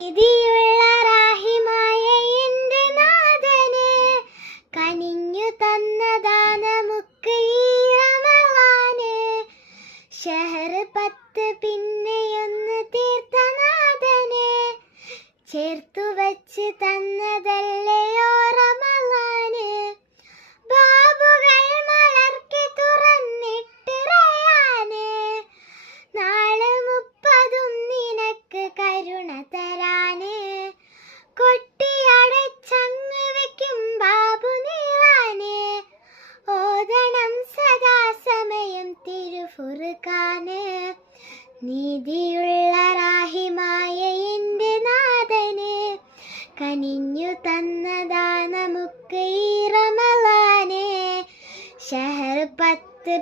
ഇതിയുള്ള റാഹിമായ എൻ്റെ നാഥന് കനിഞ്ഞു തന്നതാ നമുക്ക് ഈ റമളാന്. ഷഹർ 10 പിന്നെയൊന്ന് തീർത്ത നാഥന് ചേർത്തു വച്ച് തന്നതല്ലയോ റമളാന്. ബാബുകൾ മലർക്കെ തുറന്നിട്ട് റയാന്, നാളെ 30 നിനക്ക് കരുണ തരാന്. കൊട്ടിയടച്ചങ്ങ് വെക്കും ബാബു നീറാന്, ഓതണം സദാസമയം തിരുഫുർഖാന്. നീതിയുള്ള റാഹിമായ എൻ്റെ നാഥന് കനിഞ്ഞു തന്നതാ നമുക്ക് ഈ റമളാന്. ഷഹർ 10